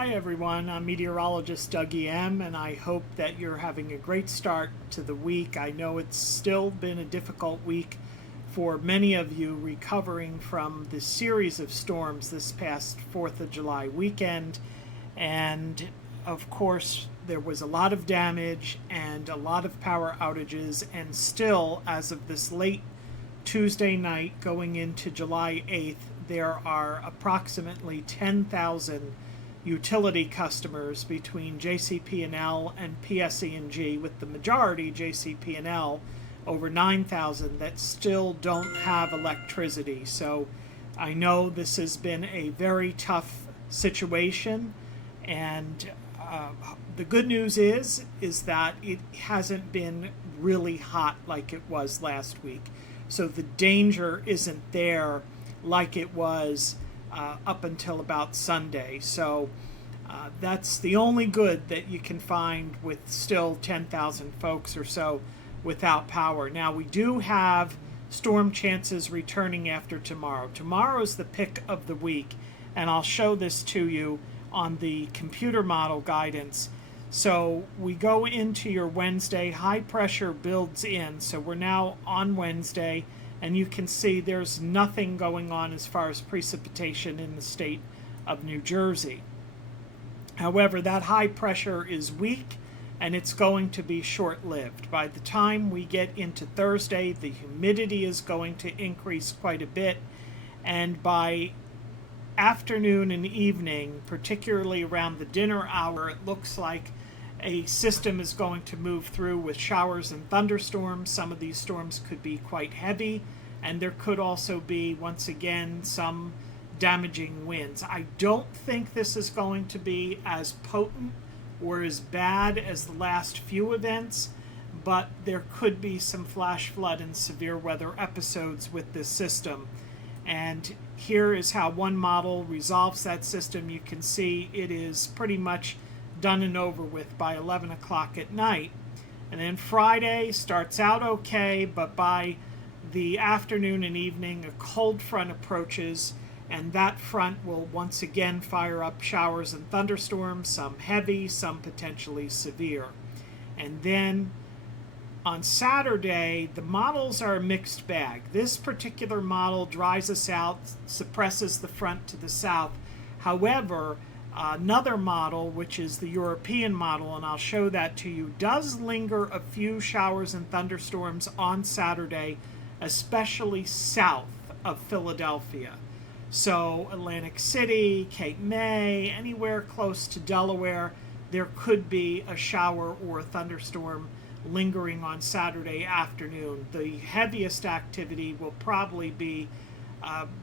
Hi everyone, I'm meteorologist Doug E.M. and I hope that you're having a great start to the week. I know it's still been a difficult week for many of you recovering from the series of storms this past 4th of July weekend. And of course, there was a lot of damage and a lot of power outages, and still, as of this late Tuesday night going into July 8th, there are approximately 10,000 utility customers between JCP&L and PSE&G, with the majority JCP&L, over 9,000, that still don't have electricity. So I know this has been a very tough situation, and the good news is that it hasn't been really hot like it was last week. So the danger isn't there like it was up until about Sunday. So that's the only good that you can find with still 10,000 folks or so without power. Now, we do have storm chances returning after tomorrow. Tomorrow is the pick of the week, and I'll show this to you on the computer model guidance. So we go into your Wednesday, high pressure builds in. So we're now on Wednesday, and you can see there's nothing going on as far as precipitation in the state of New Jersey. However, that high pressure is weak, and it's going to be short-lived. By the time we get into Thursday, the humidity is going to increase quite a bit, and by afternoon and evening, particularly around the dinner hour, it looks like a system is going to move through with showers and thunderstorms. Some of these storms could be quite heavy, and there could also be, once again, some damaging winds. I don't think this is going to be as potent or as bad as the last few events, but there could be some flash flood and severe weather episodes with this system. And here is how one model resolves that system. You can see it is pretty much done and over with by 11 o'clock at night. And then Friday starts out okay, but by the afternoon and evening, a cold front approaches, and that front will once again fire up showers and thunderstorms, some heavy, some potentially severe. And then on Saturday, the models are a mixed bag. This particular model dries us out, suppresses the front to the south. However, another model, which is the European model, and I'll show that to you, does linger a few showers and thunderstorms on Saturday, especially south of Philadelphia. So Atlantic City, Cape May, anywhere close to Delaware, there could be a shower or a thunderstorm lingering on Saturday afternoon. The heaviest activity will probably be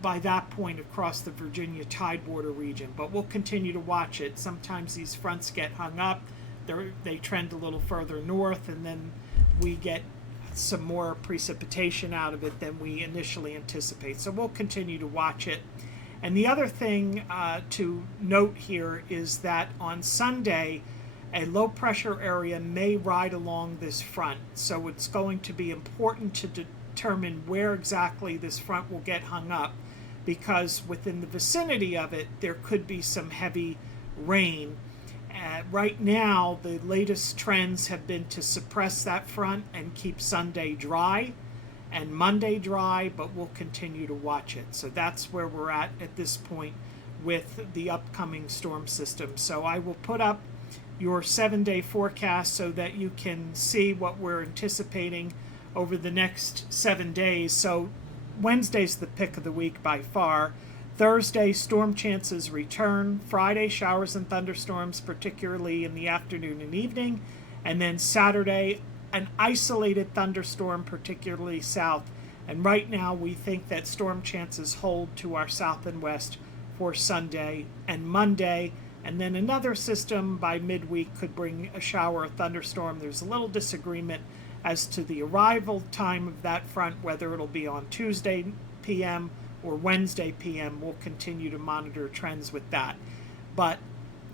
by that point across the Virginia Tidewater region, but we'll continue to watch it. Sometimes these fronts get hung up, they trend a little further north, and then we get some more precipitation out of it than we initially anticipate. So we'll continue to watch it. And the other thing to note here is that on Sunday, a low pressure area may ride along this front. So it's going to be important to determine where exactly this front will get hung up, because within the vicinity of it, there could be some heavy rain. Right now, the latest trends have been to suppress that front and keep Sunday dry and Monday dry, but we'll continue to watch it. So that's where we're at this point with the upcoming storm system. So I will put up your 7-day forecast so that you can see what we're anticipating over the next 7 days. So Wednesday's the pick of the week by far. Thursday, storm chances return. Friday, showers and thunderstorms, particularly in the afternoon and evening. And then Saturday, an isolated thunderstorm, particularly south. And right now, we think that storm chances hold to our south and west for Sunday and Monday. And then another system by midweek could bring a shower or thunderstorm. There's a little disagreement as to the arrival time of that front, whether it'll be on Tuesday p.m. or Wednesday p.m. We'll continue to monitor trends with that. But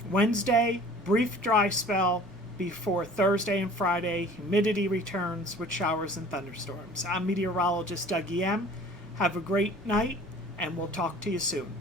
Wednesday, brief dry spell before Thursday and Friday. Humidity returns with showers and thunderstorms. I'm meteorologist Doug E.M. Have a great night, and we'll talk to you soon.